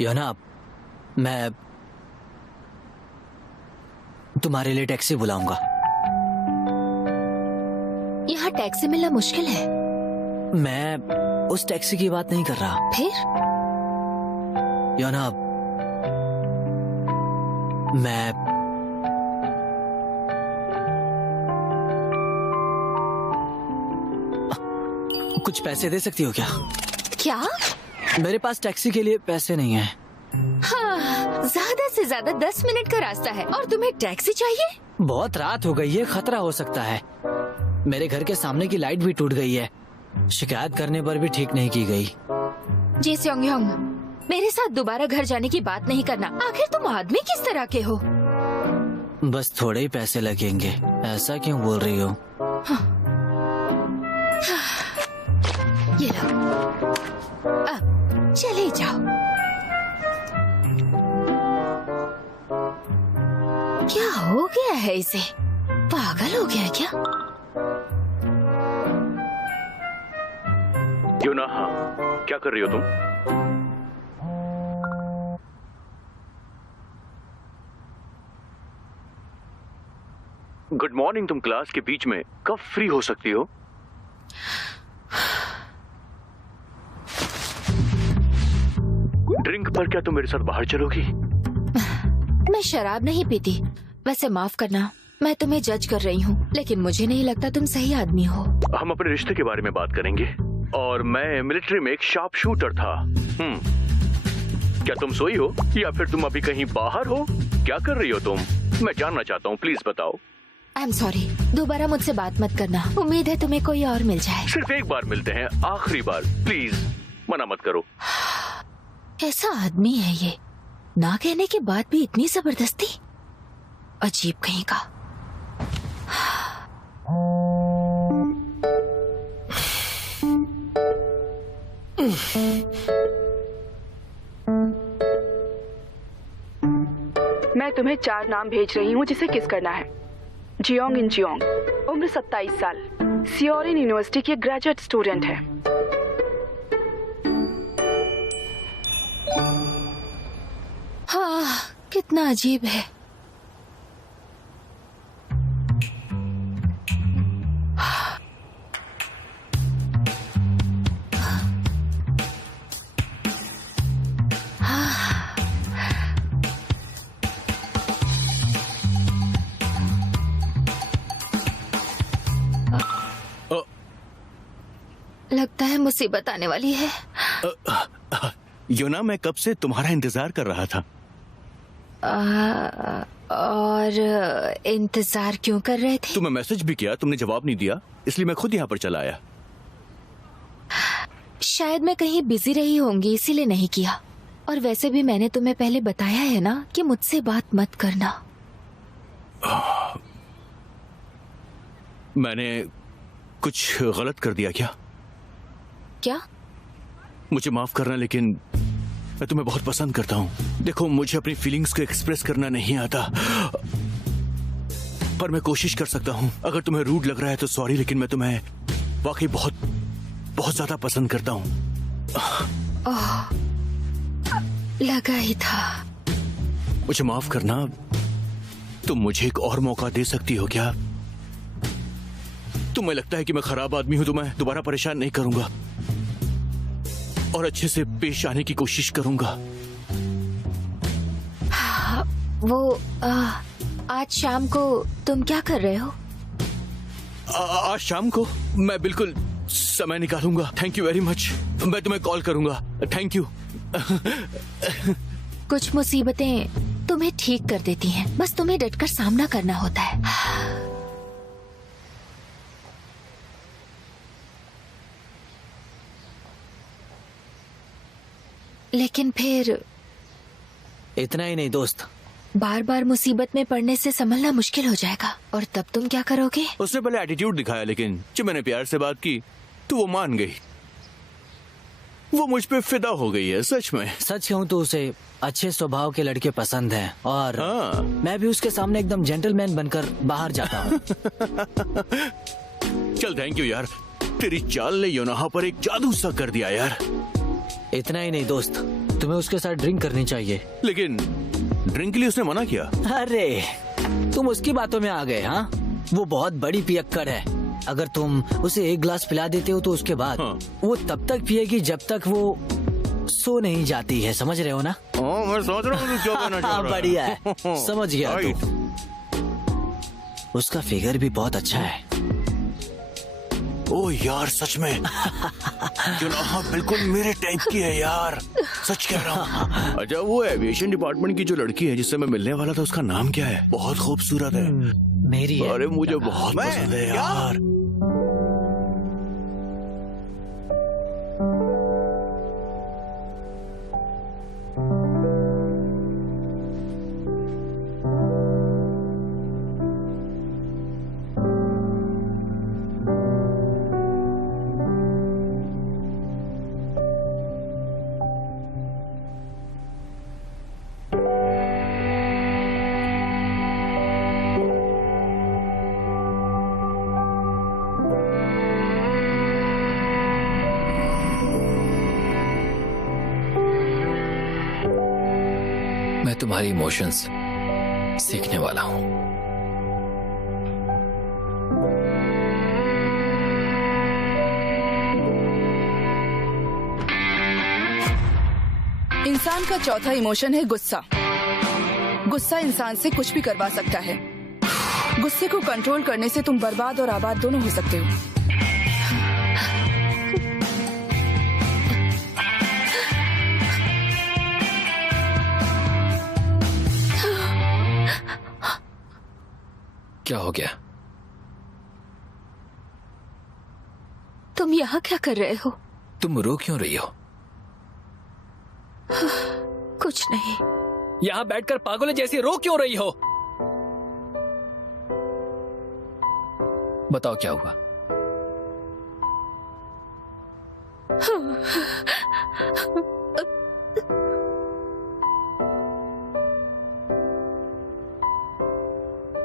योना, मैं तुम्हारे लिए टैक्सी बुलाऊंगा। यहाँ टैक्सी मिलना मुश्किल है। मैं उस टैक्सी की बात नहीं कर रहा। फिर? योना, मैं कुछ पैसे दे सकती हो क्या? क्या? मेरे पास टैक्सी के लिए पैसे नहीं है। हाँ, ज्यादा से ज्यादा 10 मिनट का रास्ता है और तुम्हें टैक्सी चाहिए? बहुत रात हो गई है, खतरा हो सकता है। मेरे घर के सामने की लाइट भी टूट गई है। शिकायत करने पर भी ठीक नहीं की गई। जी स्योंग, मेरे साथ दोबारा घर जाने की बात नहीं करना। आखिर तुम आदमी किस तरह के हो? बस थोड़े ही पैसे लगेंगे, ऐसा क्यों बोल रही हो? ये लो, अब चले जाओ। क्या हो गया है इसे? पागल हो गया क्या? योना, क्या कर रही हो तुम? Good morning. तुम क्लास के बीच में कब फ्री हो सकती हो? ड्रिंक पर क्या तुम मेरे साथ बाहर चलोगी? मैं शराब नहीं पीती। वैसे माफ करना, मैं तुम्हें जज कर रही हूँ, लेकिन मुझे नहीं लगता तुम सही आदमी हो। हम अपने रिश्ते के बारे में बात करेंगे। और मैं मिलिट्री में एक शार्प शूटर था। क्या तुम सोई हो या फिर तुम अभी कहीं बाहर हो? क्या कर रही हो तुम? मैं जानना चाहता हूँ, प्लीज बताओ। आई एम सॉरी, दोबारा मुझसे बात मत करना। उम्मीद है तुम्हें कोई और मिल जाए। सिर्फ एक बार मिलते हैं, आखिरी बार, प्लीज मना मत करो। कैसा आदमी है ये? ना कहने के बाद भी इतनी जबरदस्ती। अजीब कहीं का। मैं तुम्हें 4 नाम भेज रही हूँ जिसे किस करना है। जियोंग इन जियोंग, उम्र 27 साल, सियोरिन यूनिवर्सिटी की ग्रेजुएट स्टूडेंट है। हाँ, कितना अजीब है। लगता है मुसीबत आने वाली है। योना, मैं कब से तुम्हारा इंतजार कर रहा था। और इंतजार क्यों कर रहे थे? तुम्हें मैसेज भी किया, तुमने जवाब नहीं दिया, इसलिए मैं खुद यहाँ पर चला आया। शायद मैं कहीं बिजी रही होंगी, इसीलिए नहीं किया। और वैसे भी मैंने तुम्हें पहले बताया है ना कि मुझसे बात मत करना। मैंने कुछ गलत कर दिया क्या? क्या? मुझे माफ करना, लेकिन मैं तुम्हें बहुत पसंद करता हूँ। देखो, मुझे अपनी फीलिंग्स को एक्सप्रेस करना नहीं आता, पर मैं कोशिश कर सकता हूँ। अगर तुम्हें रूड लग रहा है तो सॉरी, लेकिन मैं तुम्हें वाकई बहुत बहुत ज्यादा पसंद करता हूँ। लगा ही था। मुझे माफ करना, तुम मुझे एक और मौका दे सकती हो क्या? तुम्हें लगता है कि मैं खराब आदमी हूं तो मैं दोबारा परेशान नहीं करूंगा और अच्छे से पेश आने की कोशिश करूंगा। वो आज शाम को तुम क्या कर रहे हो? आज शाम को मैं बिल्कुल समय निकालूंगा। Thank you very much. मैं तुम्हें कॉल करूंगा। Thank you. कुछ मुसीबतें तुम्हें ठीक कर देती हैं, बस तुम्हें डटकर सामना करना होता है। लेकिन फिर इतना ही नहीं दोस्त, बार बार मुसीबत में पड़ने से संभलना मुश्किल हो जाएगा। और तब तुम क्या करोगे? उसने पहले एटीट्यूड दिखाया, लेकिन जब मैंने प्यार से बात की तो वो मान गई। वो मुझ पे फिदा हो गई है। सच में सच कहूँ तो उसे अच्छे स्वभाव के लड़के पसंद हैं और हाँ। मैं भी उसके सामने एकदम जेंटलमैन बनकर बाहर जाता हूँ। चल, थैंक यू यार। तेरी चाल ने योनाहा पर एक जादू सा कर दिया यार। इतना ही नहीं दोस्त, तुम्हें उसके साथ ड्रिंक करनी चाहिए। लेकिन ड्रिंक के लिए उसने मना किया। अरे तुम उसकी बातों में आ गए। हाँ, वो बहुत बड़ी पियक्कड़ है। अगर तुम उसे एक ग्लास पिला देते हो तो उसके बाद हाँ। वो तब तक पिएगी जब तक वो सो नहीं जाती है। समझ रहे हो ना? मैं सोच रहा हूँ क्या कहना चाह रहा है। बढ़िया है, समझ गया Right. तू। उसका फिगर भी बहुत अच्छा है। ओ यार सच में जुनाहा बिल्कुल मेरे टाइप की है यार, सच कह रहा हूँ। अच्छा वो एविएशन डिपार्टमेंट की जो लड़की है जिससे मैं मिलने वाला था, उसका नाम क्या है? बहुत खूबसूरत है। मेरी है। अरे मुझे बहुत पसंद है यार। मैं तुम्हारी इमोशंस सीखने वाला हूं। इंसान का चौथा इमोशन है गुस्सा। गुस्सा इंसान से कुछ भी करवा सकता है। गुस्से को कंट्रोल करने से तुम बर्बाद और आबाद दोनों हो सकते हो। क्या हो गया? तुम यहाँ क्या कर रहे हो? तुम रो क्यों रही हो? कुछ नहीं। यहाँ बैठकर पागलों जैसी रो क्यों रही हो? बताओ क्या हुआ?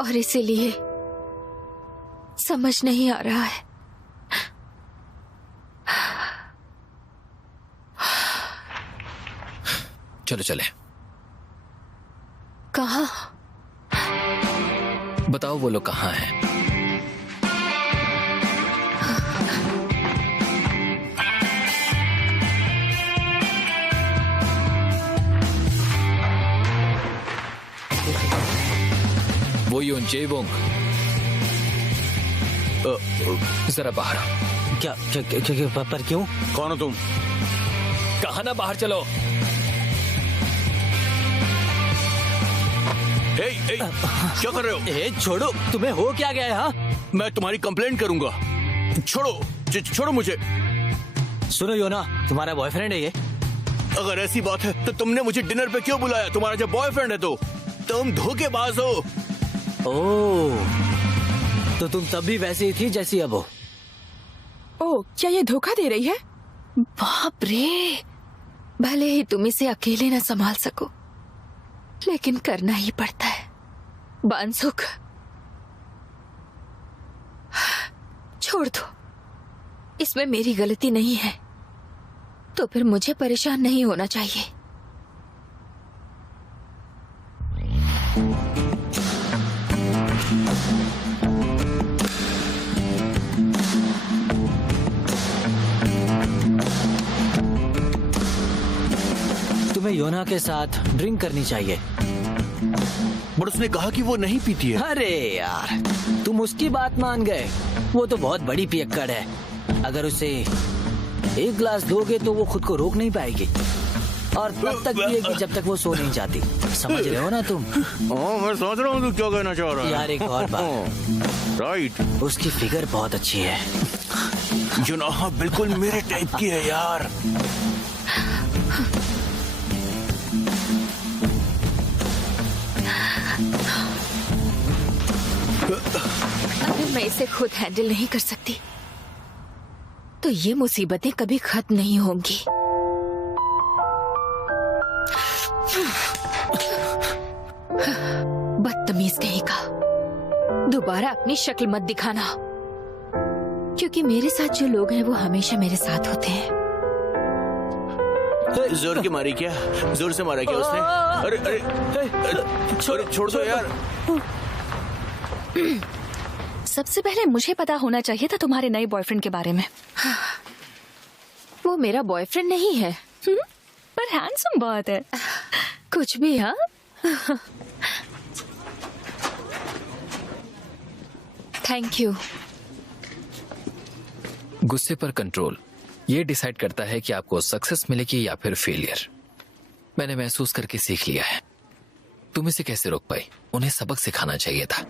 और इसीलिए समझ नहीं आ रहा है। चलो चले। कहाँ? बताओ वो लोग कहाँ हैं? वो यून जेवोंग, जरा बाहर आओ। क्या क्या, क्या, क्या, क्या पर क्यों? कौन हो तुम? कहा ना बाहर चलो। क्या कर रहे हो? ए छोड़ो, तुम्हें हो क्या गया है? हाँ, मैं तुम्हारी कंप्लेंट करूंगा। छोड़ो छोड़ो मुझे। सुनो योना, तुम्हारा बॉयफ्रेंड है ये? अगर ऐसी बात है तो तुमने मुझे डिनर पे क्यों बुलाया? तुम्हारा जब बॉयफ्रेंड है तो तुम धोखेबाज हो। ओह, तो तुम तब भी वैसी ही थी जैसी अब हो। ओह, क्या ये धोखा दे रही है? बाप रे, भले ही तुम इसे अकेले न संभाल सको, लेकिन करना ही पड़ता है। बानसुक, छोड़ दो। इसमें मेरी गलती नहीं है, तो फिर मुझे परेशान नहीं होना चाहिए। तुम्हें योना के साथ ड्रिंक करनी चाहिए। बट उसने कहा कि वो नहीं पीती है। अरे यार, तुम उसकी बात मान गए। वो तो बहुत बड़ी पियक्कड़ है। अगर उसे एक ग्लास दोगे तो वो खुद को रोक नहीं पाएगी और तब तक पिएगी जब तक वो सो नहीं जाती। समझ रहे हो ना तुम? मैं समझ रहा हूँ तू क्या कहना चाह रहा है। यार एक और बात, राइट, उसकी फिगर बहुत अच्छी है। जुनाहा बिल्कुल मेरे टाइप की है यार। अगर मैं इसे खुद हैंडल नहीं कर सकती तो ये मुसीबतें कभी खत्म नहीं होंगी। बदतमीज कहीं का, दोबारा अपनी शक्ल मत दिखाना, क्योंकि मेरे साथ जो लोग हैं वो हमेशा मेरे साथ होते हैं। जोर की मारी क्या? जोर से मारा क्या उसने? अरे अरे अरे छोड़ दो यार। सबसे पहले मुझे पता होना चाहिए था तुम्हारे नए बॉयफ्रेंड के बारे में। वो मेरा बॉयफ्रेंड नहीं है, पर हैंडसम बहुत है। कुछ भी। हाँ, थैंक यू। गुस्से पर कंट्रोल ये डिसाइड करता है कि आपको सक्सेस मिलेगी या फिर फेलियर। मैंने महसूस करके सीख लिया है। तुम इसे कैसे रोक पाई? उन्हें सबक सिखाना चाहिए था।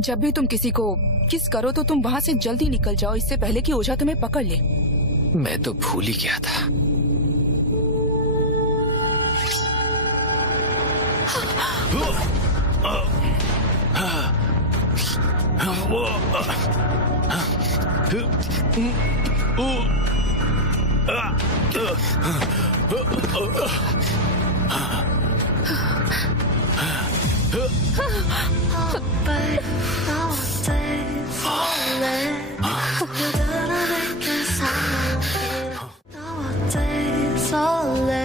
जब भी तुम किसी को किस करो तो तुम वहाँ से जल्दी निकल जाओ, इससे पहले कि ओझा तुम्हें पकड़ ले। मैं तो भूल ही गया था। 설레